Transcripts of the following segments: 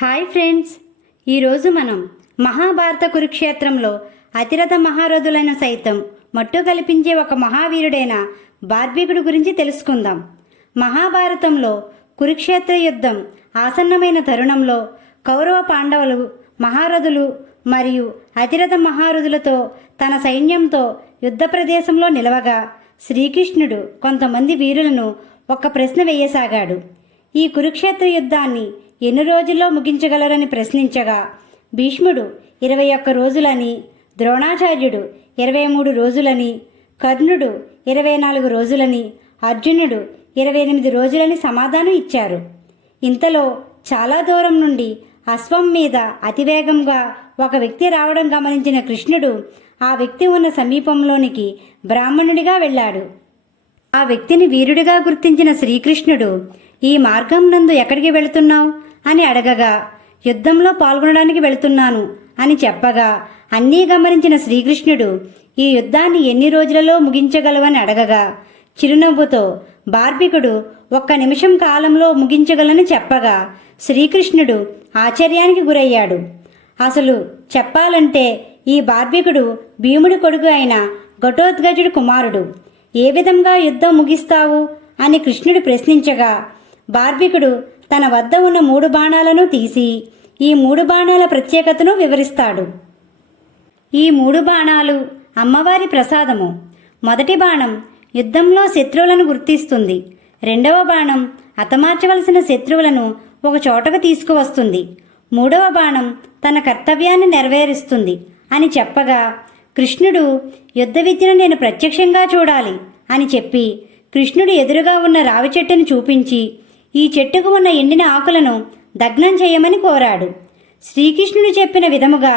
Hi friends. ఈరోజు మనం మహాభారత కురుక్షేత్రంలో అతిరథ మహారథులైన సైతం మట్టు కల్పించే ఒక మహావీరుడైన బార్బికుడు గురించి తెలుసుకుందాం. మహాభారతంలో కురుక్షేత్ర యుద్ధం ఆసన్నమైన తరుణంలో కౌరవ పాండవులు మహారథులు మరియు అతిరథ మహారథులతో తన సైన్యంతో యుద్ధ ప్రదేశంలో నిలవగా శ్రీకృష్ణుడు కొంతమంది వీరులను ఒక ప్రశ్న వేయసాగాడు. ఈ కురుక్షేత్ర యుద్ధాన్ని ఎన్ని రోజుల్లో ముగించగలరని ప్రశ్నించగా భీష్ముడు ఇరవై ఒక్క రోజులని ద్రోణాచార్యుడు ఇరవై మూడు రోజులని కర్ణుడు ఇరవై నాలుగు రోజులని అర్జునుడు ఇరవై ఎనిమిది రోజులని సమాధానం ఇచ్చారు. ఇంతలో చాలా దూరం నుండి అశ్వం మీద అతివేగంగా ఒక వ్యక్తి రావడం గమనించిన కృష్ణుడు ఆ వ్యక్తి ఉన్న సమీపంలోనికి బ్రాహ్మణుడిగా వెళ్ళాడు. ఆ వ్యక్తిని వీరుడిగా గుర్తించిన శ్రీకృష్ణుడు ఈ మార్గం నందు ఎక్కడికి వెళుతున్నావు? అని అడగగా యుద్ధంలో పాల్గొనడానికి వెళుతున్నాను అని చెప్పగా అన్నీ గమనించిన శ్రీకృష్ణుడు ఈ యుద్ధాన్ని ఎన్ని రోజులలో ముగించగలవని అడగగా చిరునవ్వుతో బార్బికుడు ఒక్క నిమిషం కాలంలో ముగించగలని చెప్పగా శ్రీకృష్ణుడు ఆశ్చర్యానికి గురయ్యాడు. అసలు చెప్పాలంటే ఈ బార్బికుడు భీముడి కొడుకు అయిన ఘటోద్గజుడి కుమారుడు. ఏ విధంగా యుద్ధం ముగిస్తావు? అని కృష్ణుడు ప్రశ్నించగా బార్బికుడు తన వద్ద ఉన్న మూడు బాణాలను తీసి ఈ మూడు బాణాల ప్రత్యేకతను వివరిస్తాడు. ఈ మూడు బాణాలు అమ్మవారి ప్రసాదము. మొదటి బాణం యుద్ధంలో శత్రువులను గుర్తిస్తుంది. రెండవ బాణం హతమార్చవలసిన శత్రువులను ఒక చోటకు తీసుకువస్తుంది. మూడవ బాణం తన కర్తవ్యాన్ని నెరవేరుస్తుంది అని చెప్పగా కృష్ణుడు యుద్ధ విద్యను నేను ప్రత్యక్షంగా చూడాలి అని చెప్పి కృష్ణుడు ఎదురుగా ఉన్న రావి చెట్టును చూపించి ఈ చెట్టుకు ఉన్న ఎండిన ఆకులను దగ్నం చేయమని కోరాడు. శ్రీకృష్ణుడు చెప్పిన విధముగా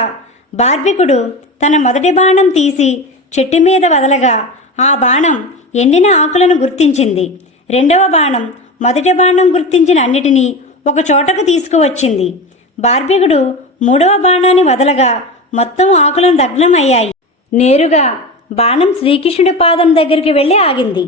బార్బికుడు తన మొదటి బాణం తీసి చెట్టు మీద వదలగా ఆ బాణం ఎండిన ఆకులను గుర్తించింది. రెండవ బాణం మొదటి బాణం గుర్తించిన అన్నిటినీ ఒక చోటకు తీసుకువచ్చింది. బార్బికుడు మూడవ బాణాన్ని వదలగా మొత్తం ఆకులను దగ్నం అయ్యాయి. నేరుగా బాణం శ్రీకృష్ణుడి పాదం దగ్గరికి వెళ్ళి ఆగింది.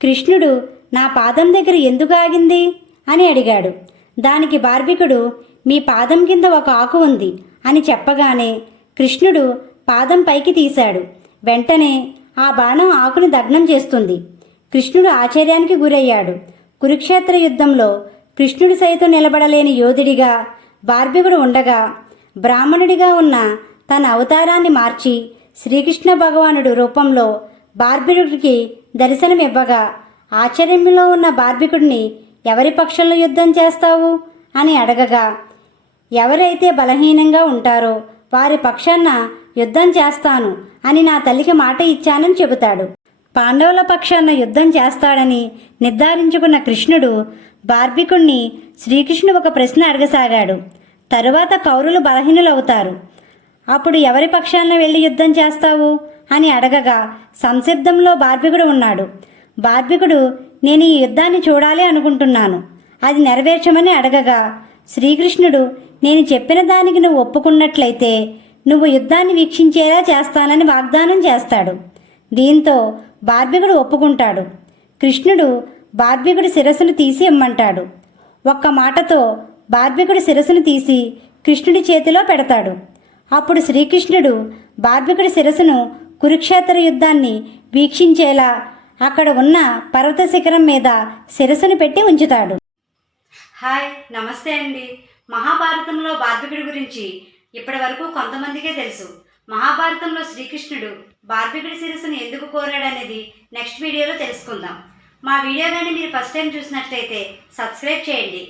కృష్ణుడు నా పాదం దగ్గర ఎందుకు ఆగింది? అని అడిగాడు. దానికి బార్బికుడు మీ పాదం కింద ఒక ఆకు ఉంది అని చెప్పగానే కృష్ణుడు పాదం పైకి తీశాడు. వెంటనే ఆ బాణం ఆకుని దగ్నం చేస్తుంది. కృష్ణుడు ఆశ్చర్యానికి గురయ్యాడు. కురుక్షేత్ర యుద్ధంలో కృష్ణుడు సైతం నిలబడలేని యోధుడిగా బార్బికుడు ఉండగా బ్రాహ్మణుడిగా ఉన్న తన అవతారాన్ని మార్చి శ్రీకృష్ణ భగవానుడు రూపంలో బార్బికుడికి దర్శనమివ్వగా ఆశ్చర్యంలో ఉన్న బార్బికుడిని ఎవరి పక్షంలో యుద్ధం చేస్తావు? అని అడగగా ఎవరైతే బలహీనంగా ఉంటారో వారి పక్షాన యుద్ధం చేస్తాను అని నా తల్లికి మాట ఇచ్చానని చెబుతాడు. పాండవుల పక్షాన యుద్ధం చేస్తాడని నిర్ధారించుకున్న కృష్ణుడు బార్బికుణ్ణి శ్రీకృష్ణుడు ఒక ప్రశ్న అడగసాగాడు. తరువాత కౌరులు బలహీనులవుతారు. అప్పుడు ఎవరి పక్షాన వెళ్ళి యుద్ధం చేస్తావు? అని అడగగా సంసిద్ధంలో బార్బికుడు ఉన్నాడు. బార్బికుడు నేను ఈ యుద్ధాన్ని చూడాలి అనుకుంటున్నాను. అది నెరవేర్చమని అడగగా శ్రీకృష్ణుడు నేను చెప్పిన దానికి నువ్వు ఒప్పుకున్నట్లయితే నువ్వు యుద్ధాన్ని వీక్షించేలా చేస్తానని వాగ్దానం చేస్తాడు. దీంతో బార్బికుడు ఒప్పుకుంటాడు. కృష్ణుడు బార్బికుడి శిరస్సును తీసి ఇమ్మంటాడు. ఒక్క మాటతో బార్బికుడి శిరస్సును తీసి కృష్ణుడి చేతిలో పెడతాడు. అప్పుడు శ్రీకృష్ణుడు బార్బికుడి శిరస్సును కురుక్షేత్ర యుద్ధాన్ని వీక్షించేలా అక్కడ ఉన్న పర్వత శిఖరం మీద శిరస్సును పెట్టి ఉంచుతాడు. హాయ్ నమస్తే అండి. మహాభారతంలో బార్బికుడి గురించి ఇప్పటి వరకు కొంతమందికే తెలుసు. మహాభారతంలో శ్రీకృష్ణుడు బార్బికుడి శిరస్సును ఎందుకు కోరాడనేది నెక్స్ట్ వీడియోలో తెలుసుకుందాం. మా వీడియో కానీ మీరు ఫస్ట్ టైం చూసినట్లయితే సబ్స్క్రైబ్ చేయండి.